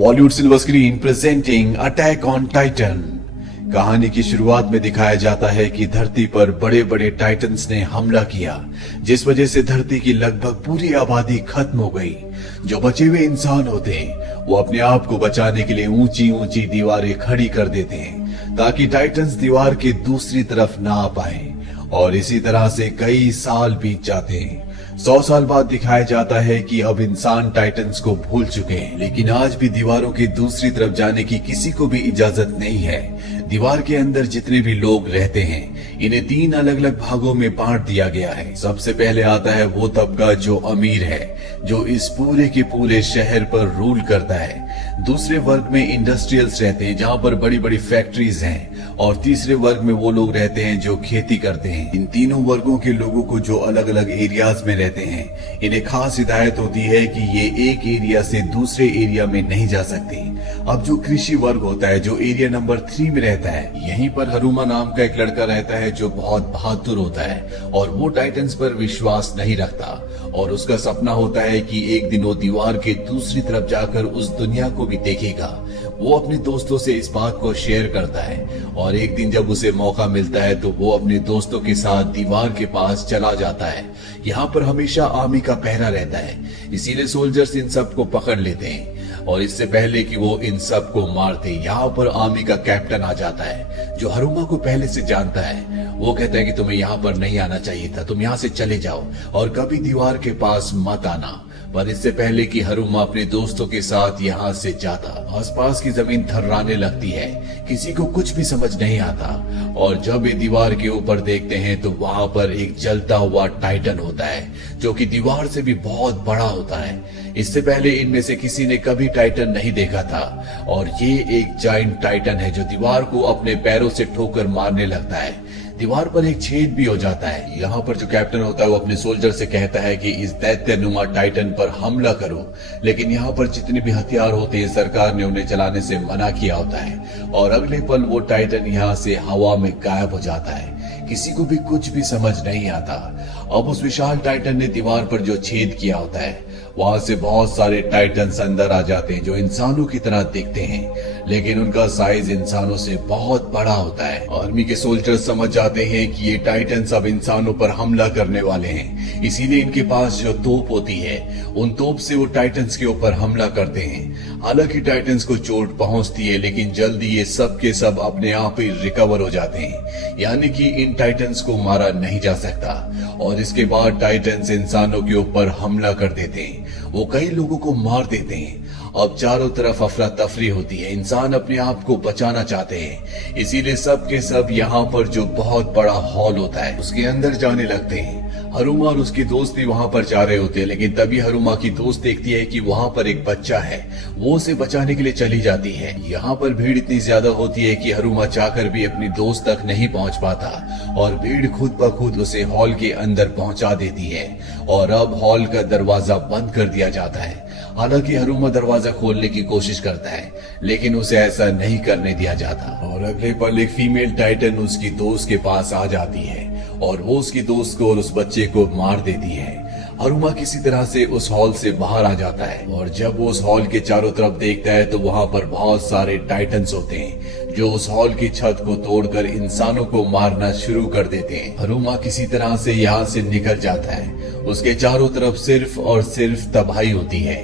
Bollywood silver screen presenting attack on Titan. कहानी की शुरुआत में दिखाया जाता है कि धरती पर बड़े बड़े टाइटन्स ने हमला किया, जिस वजह से धरती की लगभग पूरी आबादी खत्म हो गई। जो बचे हुए इंसान होते हैं वो अपने आप को बचाने के लिए ऊंची ऊंची दीवारें खड़ी कर देते हैं ताकि टाइटन्स दीवार के दूसरी तरफ ना आ पाए, और इसी तरह से कई साल बीत जाते हैं। 100 साल बाद दिखाया जाता है कि अब इंसान टाइटन्स को भूल चुके हैं, लेकिन आज भी दीवारों की दूसरी तरफ जाने की किसी को भी इजाजत नहीं है। दीवार के अंदर जितने भी लोग रहते हैं इन्हें 3 अलग अलग भागों में बांट दिया गया है। सबसे पहले आता है वो तबका जो अमीर है, जो इस पूरे के पूरे शहर पर रूल करता है। दूसरे वर्ग में इंडस्ट्रियल्स रहते हैं जहाँ पर बड़ी बड़ी फैक्ट्रीज हैं, और तीसरे वर्ग में वो लोग रहते हैं जो खेती करते हैं। इन तीनों वर्गों के लोगों को जो अलग अलग एरियाज में रहते हैं इन्हें खास हिदायत होती है कि ये एक एरिया से दूसरे एरिया में नहीं जा सकते। अब जो कृषि वर्ग होता है, जो एरिया नंबर 3 में रहता है, यहीं पर हरुमा नाम का एक लड़का रहता है जो बहुत बहादुर होता है, और वो टाइटन्स पर विश्वास नहीं रखता, और उसका सपना होता है कि एक दिन वो दीवार के दूसरी तरफ जाकर उस दुनिया को भी देखेगा। वो अपने दोस्तों से इस बात को शेयर करता है, और एक दिन जब उसे मौका मिलता है तो वो अपने दोस्तों के साथ दीवार के पास चला जाता है। यहाँ पर हमेशा आर्मी का पहरा रहता है, इसीलिए सोल्जर्स इन सब को पकड़ लेते हैं, और इससे पहले कि वो इन सब को मारते यहाँ पर आर्मी का कैप्टन आ जाता है जो हरुमा को पहले से जानता है। वो कहता है कि तुम्हें यहाँ पर नहीं आना चाहिए था, तुम यहाँ से चले जाओ और कभी दीवार के पास मत आना। पर इससे पहले कि हरुमा अपने दोस्तों के साथ यहाँ से जाता, आसपास की जमीन थर्राने लगती है, किसी को कुछ भी समझ नहीं आता, और जब ये दीवार के ऊपर देखते हैं तो वहां पर एक जलता हुआ टाइटन होता है जो कि दीवार से भी बहुत बड़ा होता है। इससे पहले इनमें से किसी ने कभी टाइटन नहीं देखा था, और ये एक जायंट टाइटन है जो दीवार को अपने पैरों से ठोकर मारने लगता है। दीवार पर एक छेद भी हो जाता है। यहाँ पर जो कैप्टन होता है वो अपने सोल्जर से कहता है कि इस दैत्यनुमा टाइटन पर हमला करो, लेकिन यहाँ पर जितने भी हथियार होते हैं सरकार ने उन्हें चलाने से मना किया होता है, और अगले पल वो टाइटन यहाँ से हवा में गायब हो जाता है। किसी को भी कुछ भी समझ नहीं आता। अब उस विशाल टाइटन ने दीवार पर जो छेद किया होता है वहां से बहुत सारे टाइटन्स अंदर आ जाते हैं जो इंसानों की तरह दिखते हैं, लेकिन उनका साइज इंसानों से बहुत बड़ा होता है। आर्मी के सोल्जर्स समझ जाते हैं कि ये टाइटन्स अब इंसानों पर हमला करने वाले हैं, इसीलिए इनके पास जो तोप होती है उन तोप से वो टाइटन्स के ऊपर हमला करते हैं। हालांकि टाइटन्स को चोट पहुंचती है, लेकिन जल्दी ये सब के सब अपने आप ही रिकवर हो जाते हैं, यानी कि इन टाइटन्स को मारा नहीं जा सकता। और इसके बाद टाइटन्स इंसानों के ऊपर हमला कर देते हैं, वो कई लोगों को मार देते हैं। अब चारों तरफ अफरा तफरी होती है, इंसान अपने आप को बचाना चाहते हैं, इसीलिए सब के सब यहाँ पर जो बहुत बड़ा हॉल होता है उसके अंदर जाने लगते हैं। हरुमा और उसकी दोस्त भी वहां पर जा रहे होते हैं, लेकिन तभी हरुमा की दोस्त देखती है कि वहां पर एक बच्चा है, वो उसे बचाने के लिए चली जाती है। यहाँ पर भीड़ इतनी ज्यादा होती है कि हरुमा चाहकर भी अपनी दोस्त तक नहीं पहुंच पाता, और भीड़ खुद ब खुद उसे हॉल के अंदर पहुंचा देती है, और अब हॉल का दरवाजा बंद कर दिया जाता है। हालांकि हरुमा दरवाजा खोलने की कोशिश करता है, लेकिन उसे ऐसा नहीं करने दिया जाता, और अगले पल एक फीमेल टाइटन उसकी दोस्त के पास आ जाती है, और वो उसकी दोस्त को और उस बच्चे को मार देती है। हरुमा किसी तरह से उस हॉल से बाहर आ जाता है, और जब वो उस हॉल के चारों तरफ देखता है तो वहां पर बहुत सारे टाइटन्स होते हैं जो उस हॉल की छत को तोड़कर इंसानों को मारना शुरू कर देते हैं। हरुमा किसी तरह से यहाँ से निकल जाता है, उसके चारों तरफ सिर्फ और सिर्फ तबाही होती है।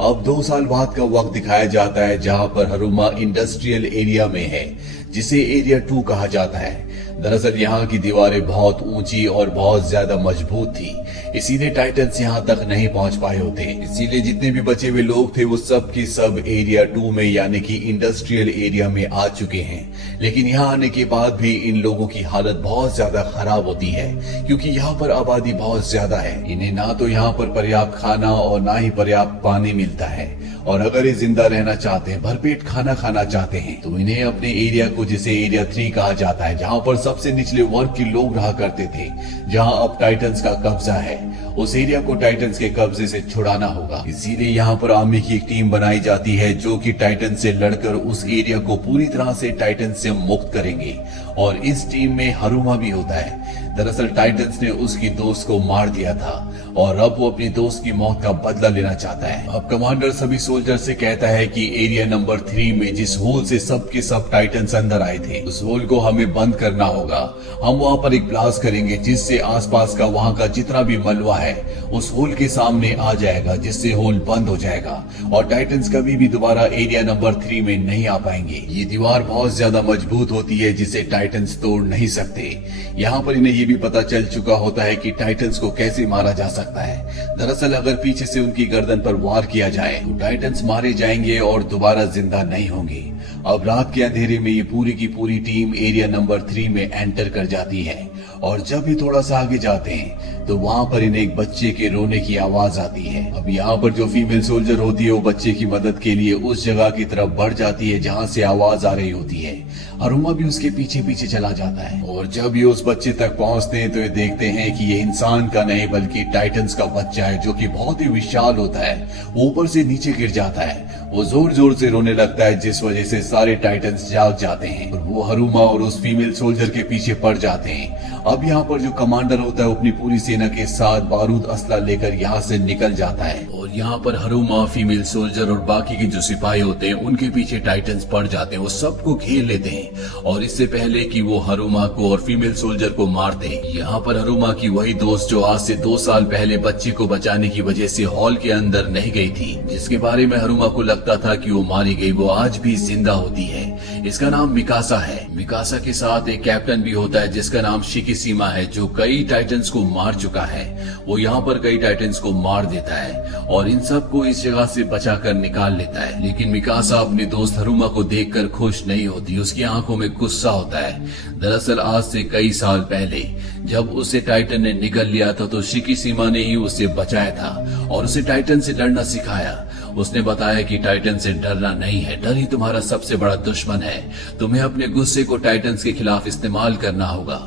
अब 2 साल बाद का वक्त दिखाया जाता है जहाँ पर हरुमा इंडस्ट्रियल एरिया में है, जिसे एरिया 2 कहा जाता है। दरअसल यहाँ की दीवारें बहुत ऊंची और बहुत ज्यादा मजबूत थी, इसीलिए टाइटन्स यहाँ तक नहीं पहुंच पाए होते। इसीलिए जितने भी बचे हुए लोग थे वो सब की सब एरिया 2 में यानी कि इंडस्ट्रियल एरिया में आ चुके हैं, लेकिन यहाँ आने के बाद भी इन लोगों की हालत बहुत ज्यादा खराब होती है, क्योंकि यहाँ पर आबादी बहुत ज्यादा है। इन्हें ना तो यहाँ पर पर्याप्त खाना और ना ही पर्याप्त पानी मिलता है, और अगर ये जिंदा रहना चाहते हैं, भरपेट खाना खाना चाहते हैं, तो इन्हें अपने एरिया को, जिसे एरिया 3 कहा जाता है, जहाँ पर सबसे निचले वर्ग के लोग रहा करते थे, जहाँ अब टाइटन्स का कब्जा है, उस एरिया को टाइटन्स के कब्जे से छुड़ाना होगा। इसीलिए यहाँ पर आर्मी की एक टीम बनाई जाती है जो कि टाइटन से लड़कर उस एरिया को पूरी तरह से टाइटन से मुक्त करेंगे, और इस टीम में हरुमा भी होता है। दरअसल टाइटन्स ने उसकी दोस्त को मार दिया था और अब वो अपनी दोस्त की मौत का बदला लेना चाहता है। अब कमांडर सभी सोल्जर से कहता है कि एरिया नंबर 3 में जिस होल से सब के सब टाइटन्स अंदर आए थे, उस होल को हमें बंद करना होगा। हम वहाँ पर एक ब्लास्ट करेंगे जिससे आसपास का वहाँ का जितना भी मलबा है उस होल के सामने आ जाएगा, जिससे होल बंद हो जाएगा और टाइटन्स कभी भी दोबारा एरिया नंबर 3 में नहीं आ पाएंगे। ये दीवार बहुत ज्यादा मजबूत होती है जिसे टाइटन्स तोड़ नहीं सकते। यहाँ पर इन्हें ये भी पता चल चुका होता है कि टाइटन्स को कैसे मारा जा सकता है। दरअसल अगर पीछे से उनकी गर्दन पर वार किया जाए तो टाइटन्स मारे जाएंगे और दोबारा जिंदा नहीं होंगे। अब रात के अंधेरे में ये पूरी की पूरी टीम एरिया नंबर 3 में एंटर कर जाती है और जब ये थोड़ा सा आगे जाते हैं तो वहाँ पर इन्हें एक बच्चे के रोने की आवाज आती है। अब यहाँ पर जो फीमेल सोल्जर होती है वो बच्चे की मदद के लिए उस जगह की तरफ बढ़ जाती है जहाँ से आवाज आ रही होती है। अरुमा भी उसके पीछे पीछे चला जाता है और जब ये उस बच्चे तक पहुँचते हैं तो ये देखते हैं कि ये इंसान का नहीं बल्कि टाइटन्स का बच्चा है जो कि बहुत ही विशाल होता है। वो ऊपर से नीचे गिर जाता है, वो जोर जोर से रोने लगता है जिस वजह से सारे टाइटन्स जाग जाते हैं और वो अरुमा और उस फीमेल सोल्जर के पीछे पड़ जाते हैं। अब यहाँ पर जो कमांडर होता है वो अपनी पूरी सेना के साथ बारूद असला लेकर यहाँ से निकल जाता है और यहाँ पर अरुमा, फीमेल सोल्जर और बाकी के जो सिपाही होते हैं उनके पीछे टाइटन्स पड़ जाते हैं। वो सबको घेर लेते हैं और इससे पहले कि वो अरुमा को और फीमेल सोल्जर को मार दे, यहाँ पर अरुमा की वही दोस्त जो आज से 2 साल पहले बच्ची को बचाने की वजह से हॉल के अंदर नहीं गई थी, जिसके बारे में अरुमा को लगता था कि वो मारी गई, वो आज भी जिंदा होती है। इसका नाम मिकासा है। मिकासा के साथ एक कैप्टन भी होता है जिसका नाम शिकिसीमा है जो कई टाइटन्स को मार चुका है। वो यहाँ पर कई टाइटन्स को मार देता है और इन सब को इस जगह से बचाकर निकाल लेता है। लेकिन मिकासा अपने दोस्त अरुमा को देखकर खुश नहीं होती, उसकी आंखों में गुस्सा होता है। दरअसल आज से कई साल पहले जब उसे टाइटन ने निगल लिया था तो शिकिसीमा ने ही उसे बचाया था और उसे टाइटन से लड़ना सिखाया। उसने बताया कि टाइटन से डरना नहीं है, डर ही तुम्हारा सबसे बड़ा दुश्मन है। तुम्हें अपने गुस्से को टाइटन्स के खिलाफ इस्तेमाल करना होगा।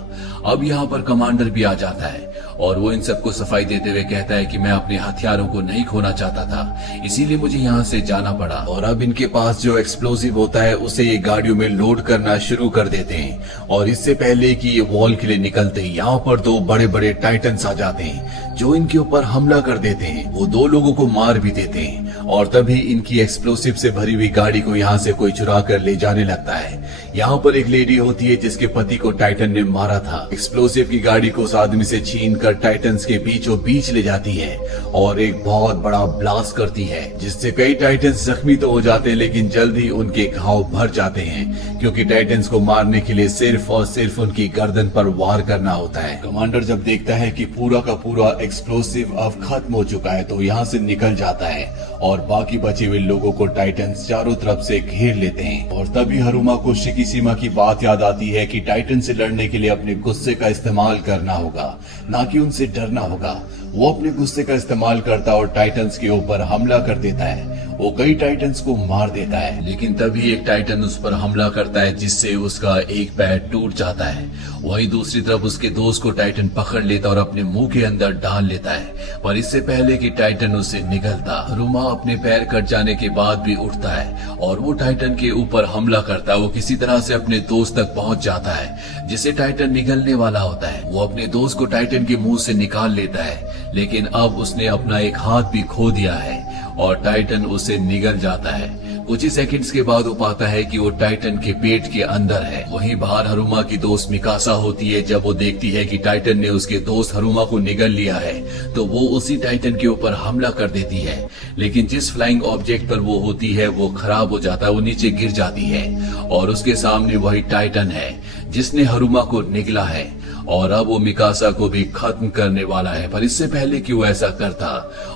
अब यहाँ पर कमांडर भी आ जाता है और वो इन सबको सफाई देते हुए कहता है कि मैं अपने हथियारों को नहीं खोना चाहता था, इसीलिए मुझे यहाँ से जाना पड़ा। और अब इनके पास जो एक्सप्लोसिव होता है उसे ये गाड़ियों में लोड करना शुरू कर देते हैं और इससे पहले कि ये वॉल के लिए निकलते हैं यहाँ पर 2 बड़े बड़े टाइटन्स आ जाते हैं जो इनके ऊपर हमला कर देते हैं। वो 2 लोगों को मार भी देते हैं और तभी इनकी एक्सप्लोसिव से भरी हुई गाड़ी को यहाँ से कोई चुरा कर ले जाने लगता है। यहाँ पर एक लेडी होती है जिसके पति को टाइटन ने मारा था। एक्सप्लोसिव की गाड़ी को उस आदमी से छीन कर टाइटन्स के बीचों बीच ले जाती है और एक बहुत बड़ा ब्लास्ट करती है जिससे कई टाइटन्स जख्मी तो हो जाते हैं लेकिन जल्द ही उनके घाव भर जाते हैं क्योंकि टाइटन्स को मारने के लिए सिर्फ और सिर्फ उनकी गर्दन पर वार करना होता है। कमांडर जब देखता है कि पूरा का पूरा एक्सप्लोसिव अब खत्म हो चुका है तो यहाँ से निकल जाता है और बाकी बचे हुए लोगों को टाइटन्स चारों तरफ से घेर लेते हैं। और तभी अरुमा को शिकिसीमा की बात याद आती है कि टाइटन से लड़ने के लिए अपने गुस्से का इस्तेमाल करना होगा, ना कि उनसे डरना होगा। वो अपने गुस्से का इस्तेमाल करता और टाइटन्स के ऊपर हमला कर देता है। वो कई टाइटन्स को मार देता है लेकिन तभी एक टाइटन उस पर हमला करता है जिससे उसका एक पैर टूट जाता है। वहीं दूसरी तरफ उसके दोस्त को टाइटन पकड़ लेता और अपने मुंह के अंदर डाल लेता है, पर इससे पहले कि टाइटन उसे निगलता, रुमा अपने पैर कट जाने के बाद भी उठता है और वो टाइटन के ऊपर हमला करता है। वो किसी तरह से अपने दोस्त तक पहुंच जाता है जिसे टाइटन निगलने वाला होता है। वो अपने दोस्त को टाइटन के मुंह से निकाल लेता है लेकिन अब उसने अपना एक हाथ भी खो दिया है और टाइटन उसे निगल जाता है। कुछ ही सेकंड्स के बाद वो पाता है कि वो टाइटन के पेट के अंदर है। वहीं बाहर हरुमा की दोस्त मिकासा होती है। जब वो देखती है कि टाइटन ने उसके दोस्त हरुमा को निगल लिया है तो वो उसी टाइटन के ऊपर हमला कर देती है लेकिन जिस फ्लाइंग ऑब्जेक्ट पर वो होती है वो खराब हो जाता है, वो नीचे गिर जाती है और उसके सामने वही टाइटन है जिसने हरुमा को निगला है और अब वो मिकासा को भी खत्म करने वाला है। पर इससे पहले कि वो ऐसा करता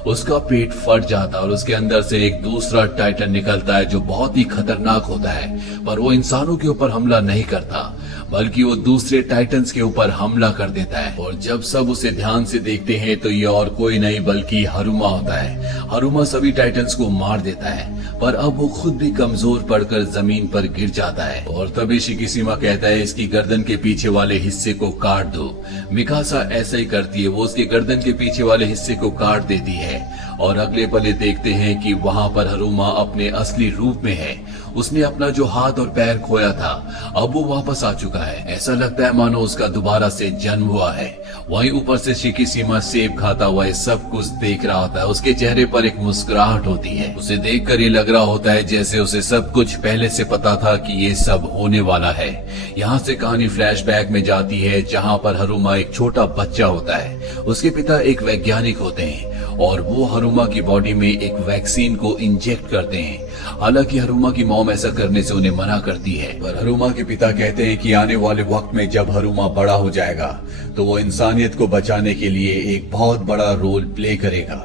उसका पेट फट जाता और उसके अंदर से एक दूसरा टाइटन निकलता है जो बहुत ही खतरनाक होता है, पर वो इंसानों के ऊपर हमला नहीं करता बल्कि वो दूसरे टाइटन्स के ऊपर हमला कर देता है। और जब सब उसे ध्यान से देखते हैं तो ये और कोई नहीं बल्कि हरुमा होता है। हरुमा सभी टाइटन्स को मार देता है पर अब वो खुद भी कमजोर पड़कर जमीन पर गिर जाता है और तभी शिकिसीमा कहता है इसकी गर्दन के पीछे वाले हिस्से को काट दो। मिकासा ऐसा ही करती है, वो उसके गर्दन के पीछे वाले हिस्से को काट देती है और अगले पले देखते हैं कि वहाँ पर हरुमा अपने असली रूप में है। उसने अपना जो हाथ और पैर खोया था अब वो वापस आ चुका है। ऐसा लगता है मानो उसका दोबारा से जन्म हुआ है। वहीं ऊपर से शिकीशिमा सेब खाता हुआ सब कुछ देख रहा होता है। उसके चेहरे पर एक मुस्कुराहट होती है। उसे देखकर ये लग रहा होता है जैसे उसे सब कुछ पहले से पता था कि ये सब होने वाला है। यहाँ से कहानी फ्लैशबैक में जाती है जहाँ पर हरुमा एक छोटा बच्चा होता है। उसके पिता एक वैज्ञानिक होते हैं और वो हरुमा की बॉडी में एक वैक्सीन को इंजेक्ट करते हैं। हालांकि हरुमा की मॉम ऐसा करने से उन्हें मना करती है, पर हरुमा के पिता कहते हैं कि आने वाले वक्त में जब हरुमा बड़ा हो जाएगा तो वो इंसानियत को बचाने के लिए एक बहुत बड़ा रोल प्ले करेगा।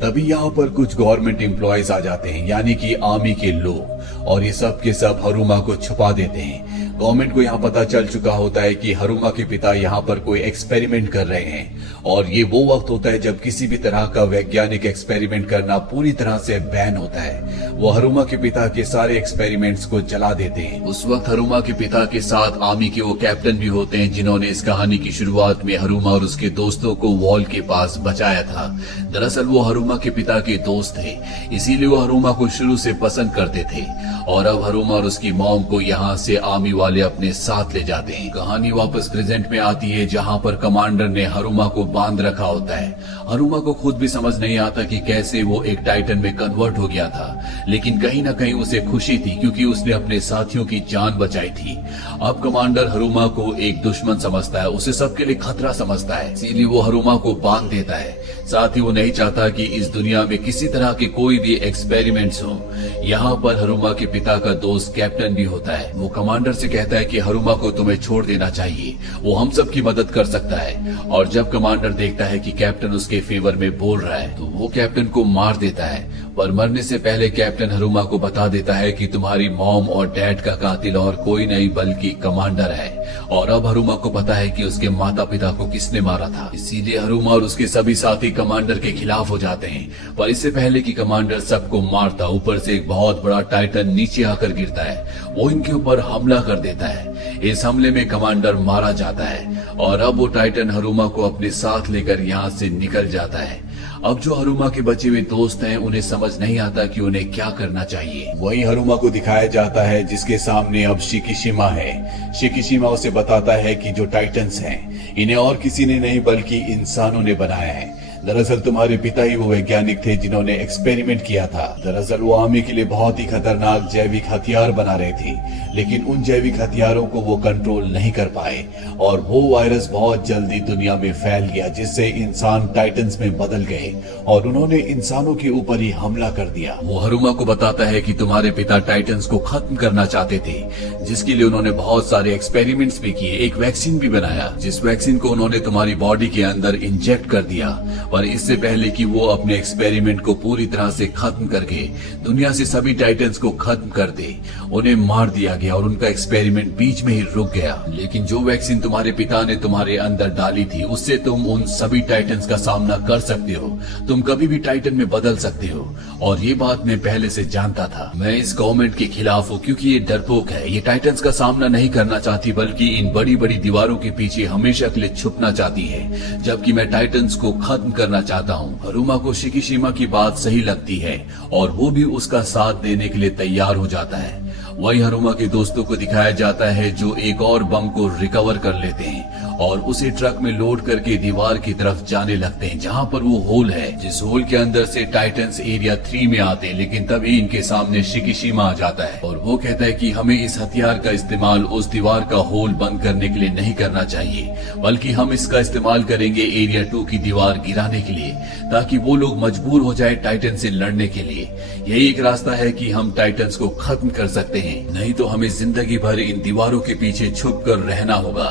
तभी यहाँ पर कुछ गवर्नमेंट एम्प्लॉयज आ जाते हैं, यानी कि आर्मी के लोग, और ये सब के सब हरुमा को छुपा देते हैं। गवर्नमेंट को यहाँ पता चल चुका होता है कि हरुमा के पिता यहाँ पर कोई एक्सपेरिमेंट कर रहे हैं और ये वो वक्त होता है जब किसी भी तरह का वैज्ञानिक एक्सपेरिमेंट करना पूरी तरह से बैन होता है। वो हरुमा के पिता के सारे एक्सपेरिमेंट्स को जला देते हैं। उस वक्त हरुमा के पिता के साथ आर्मी के वो कैप्टन भी होते हैं जिन्होंने इस कहानी की शुरुआत में हरुमा और उसके दोस्तों को वॉल के पास बचाया था। दरअसल वो हरुमा के पिता के दोस्त थे, इसीलिए वो हरुमा को शुरू से पसंद करते थे और अब हरुमा और उसकी मॉम को यहाँ से आर्मी वाले अपने साथ ले जाते हैं। कहानी वापस प्रेजेंट में आती है जहाँ पर कमांडर ने हरुमा को बांध रखा होता है। हरुमा को खुद भी समझ नहीं आता कि कैसे वो एक टाइटन में कन्वर्ट हो गया था, लेकिन कहीं ना कहीं उसे खुशी थी क्योंकि उसने अपने साथियों की जान बचाई थी। अब कमांडर हरुमा को एक दुश्मन समझता है, उसे सबके लिए खतरा समझता है, इसीलिए वो हरुमा को बांध देता है। साथ ही वो नहीं चाहता कि इस दुनिया में किसी तरह के कोई भी एक्सपेरिमेंट्स हो। यहाँ पर हरुमा के पिता का दोस्त कैप्टन भी होता है। वो कमांडर से कहता है कि हरुमा को तुम्हें छोड़ देना चाहिए, वो हम सब की मदद कर सकता है। और जब कमांडर देखता है कि कैप्टन उसके फेवर में बोल रहा है तो वो कैप्टन को मार देता है, पर मरने से पहले कैप्टन हरुमा को बता देता है कि तुम्हारी मॉम और डैड का कातिल और कोई नहीं बल्कि कमांडर है। और अब हरुमा को पता है कि उसके माता पिता को किसने मारा था, इसीलिए हरुमा और उसके सभी साथी कमांडर के खिलाफ हो जाते हैं। पर इससे पहले कि कमांडर सबको मारता, ऊपर से एक बहुत बड़ा टाइटन नीचे आकर गिरता है। वो इनके ऊपर हमला कर देता है। इस हमले में कमांडर मारा जाता है और अब वो टाइटन हरुमा को अपने साथ लेकर यहाँ से निकल जाता है। अब जो हरुमा के बचे हुए दोस्त हैं उन्हें समझ नहीं आता कि उन्हें क्या करना चाहिए। वही हरुमा को दिखाया जाता है जिसके सामने अब शिकीशिमा है। शिकीशिमा उसे बताता है कि जो टाइटन्स हैं इन्हें और किसी ने नहीं बल्कि इंसानों ने बनाया है। दरअसल तुम्हारे पिता ही वो वैज्ञानिक थे जिन्होंने एक्सपेरिमेंट किया था। दरअसल वो आर्मी के लिए बहुत ही खतरनाक जैविक हथियार बना रहे थे, लेकिन उन जैविक हथियारों को वो कंट्रोल नहीं कर पाए और वो वायरस बहुत जल्दी दुनिया में फैल गया जिससे इंसान टाइटन्स में बदल गए और उन्होंने इंसानों के ऊपर ही हमला कर दिया। वो हरुमा को बताता है कि तुम्हारे पिता टाइटन्स को खत्म करना चाहते थे, जिसके लिए उन्होंने बहुत सारे एक्सपेरिमेंट्स भी किए, एक वैक्सीन भी बनाया, जिस वैक्सीन को उन्होंने तुम्हारी बॉडी के अंदर इंजेक्ट कर दिया। पर इससे पहले कि वो अपने एक्सपेरिमेंट को पूरी तरह से खत्म करके दुनिया से सभी टाइटन्स को खत्म कर दे, उन्हें मार दिया गया और उनका एक्सपेरिमेंट बीच में ही रुक गया। लेकिन जो वैक्सीन तुम्हारे पिता ने तुम्हारे अंदर डाली थी उससे तुम उन सभी टाइटन्स का सामना कर सकते हो, तुम कभी भी टाइटन में बदल सकते हो। और ये बात मैं पहले से जानता था। मैं इस गवर्नमेंट के खिलाफ हूँ क्योंकि ये डरपोक है, ये टाइटन्स का सामना नहीं करना चाहती बल्कि इन बड़ी बड़ी दीवारों के पीछे हमेशा के लिए छुपना चाहती है, जबकि मैं टाइटन्स को खत्म करना चाहता हूँ। हरुमा को शिकीशिमा की बात सही लगती है और वो भी उसका साथ देने के लिए तैयार हो जाता है। वही हरुमा के दोस्तों को दिखाया जाता है जो एक और बम को रिकवर कर लेते हैं और उसे ट्रक में लोड करके दीवार की तरफ जाने लगते हैं जहां पर वो होल है, जिस होल के अंदर से टाइटन्स एरिया 3 में आते हैं। लेकिन तभी इनके सामने शिकीशिमा आ जाता है और वो कहता है कि हमें इस हथियार का इस्तेमाल उस दीवार का होल बंद करने के लिए नहीं करना चाहिए, बल्कि हम इसका इस्तेमाल करेंगे एरिया 2 की दीवार गिराने के लिए, ताकि वो लोग मजबूर हो जाए टाइटन से लड़ने के लिए। यही एक रास्ता है कि हम टाइटन्स को खत्म कर सकते हैं, नहीं तो हमें जिंदगी भर इन दीवारों के पीछे छुप कर रहना होगा।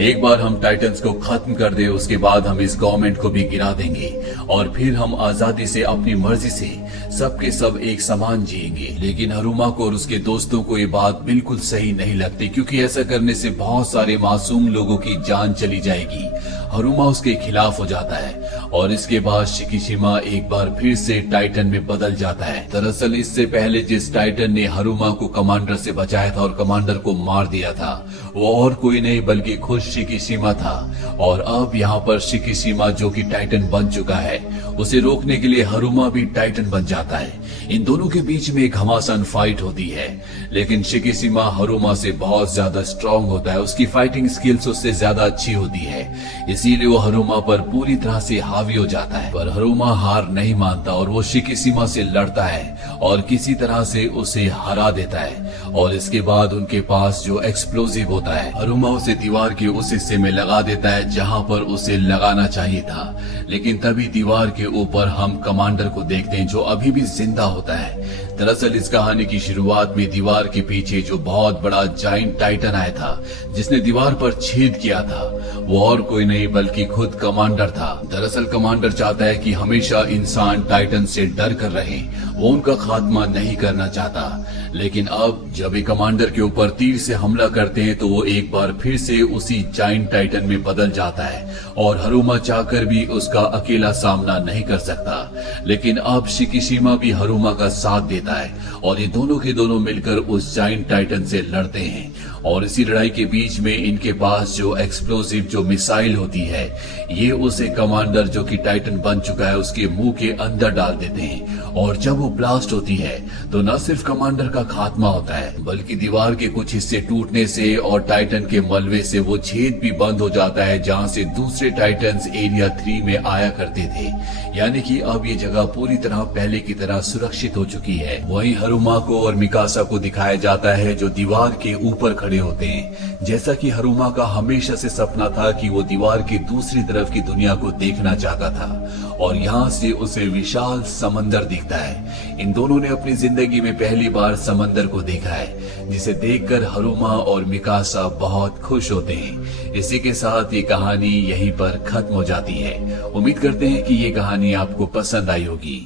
एक बार हम टाइटन्स को खत्म कर दे उसके बाद हम इस गवर्नमेंट को भी गिरा देंगे और फिर हम आजादी से अपनी मर्जी से सबके सब एक समान जिएंगे। लेकिन हरुमा को और उसके दोस्तों को ये बात बिल्कुल सही नहीं लगती क्योंकि ऐसा करने से बहुत सारे मासूम लोगों की जान चली जाएगी। हरुमा उसके खिलाफ हो जाता है और इसके बाद शिकिशिमा एक बार फिर से टाइटन में बदल जाता है। दरअसल इससे पहले जिस टाइटन ने हारुमा को कमांडर से बचाया था और कमांडर को मार दिया था, वो और कोई नहीं बल्कि खुद शिकिशिमा था। और अब यहाँ पर शिकिशिमा जो कि टाइटन बन चुका है, उसे रोकने के लिए हारुमा भी टाइटन बन जाता है। इन दोनों के बीच में एक घमासान फाइट होती है, लेकिन शिकिशिमा हारुमा से बहुत ज्यादा स्ट्रांग होता है, उसकी फाइटिंग स्किल्स उससे ज्यादा अच्छी होती है, इसीलिए वो हारुमा पर पूरी तरह से हावी हो जाता है। पर हारुमा हार नहीं मानता और वो शिकिशिमा से लड़ता है और किसी तरह से उसे हरा देता है। और इसके बाद उनके पास जो एक्सप्लोजिव होता है, हारुमा उसे दीवार के उस हिस्से में लगा देता है जहां पर उसे लगाना चाहिए था। लेकिन तभी दीवार के ऊपर हम कमांडर को देखते हैं जो अभी भी जिंदा होता है। दरअसल इस कहानी की शुरुआत में दीवार के पीछे जो बहुत बड़ा जाइंट टाइटन आया था, जिसने दीवार पर छेद किया था, वो और कोई नहीं बल्कि खुद कमांडर था। दरअसल कमांडर चाहता है कि हमेशा इंसान टाइटन से डर कर रहे, वो उनका खात्मा नहीं करना चाहता। लेकिन अब जब ये कमांडर के ऊपर तीर से हमला करते हैं तो वो एक बार फिर से उसी जाइंट टाइटन में बदल जाता है और हारुमा चाहकर भी उसका अकेला सामना नहीं कर सकता। लेकिन अब शिकिशिमा भी हारुमा का साथ देता है और ये दोनों के दोनों मिलकर उस जाइंट टाइटन से लड़ते हैं। और इसी लड़ाई के बीच में इनके पास जो एक्सप्लोसिव जो मिसाइल होती है, ये उसे कमांडर जो कि टाइटन बन चुका है उसके मुंह के अंदर डाल देते हैं। और जब वो ब्लास्ट होती है तो न सिर्फ कमांडर का खात्मा होता है, बल्कि दीवार के कुछ हिस्से टूटने से और टाइटन के मलबे से वो छेद भी बंद हो जाता है जहां से दूसरे टाइटन्स एरिया 3 में आया करते थे। यानी कि अब ये जगह पूरी तरह पहले की तरह सुरक्षित हो चुकी है। वहीं हारुमा को और मिकासा को दिखाया जाता है जो दीवार के ऊपर खड़े होते हैं। जैसा कि हारुमा का हमेशा से सपना था कि वो दीवार की दूसरी तरफ की दुनिया को देखना चाहता था और यहाँ से उसे विशाल समंदर दिखता है। इन दोनों ने अपनी जिंदगी में पहली बार समंदर को देखा है, जिसे देखकर हारुमा और मिकासा बहुत खुश होते हैं। इसी के साथ ये कहानी यहीं पर खत्म हो जाती है। उम्मीद करते हैं कि ये कहानी आपको पसंद आई होगी।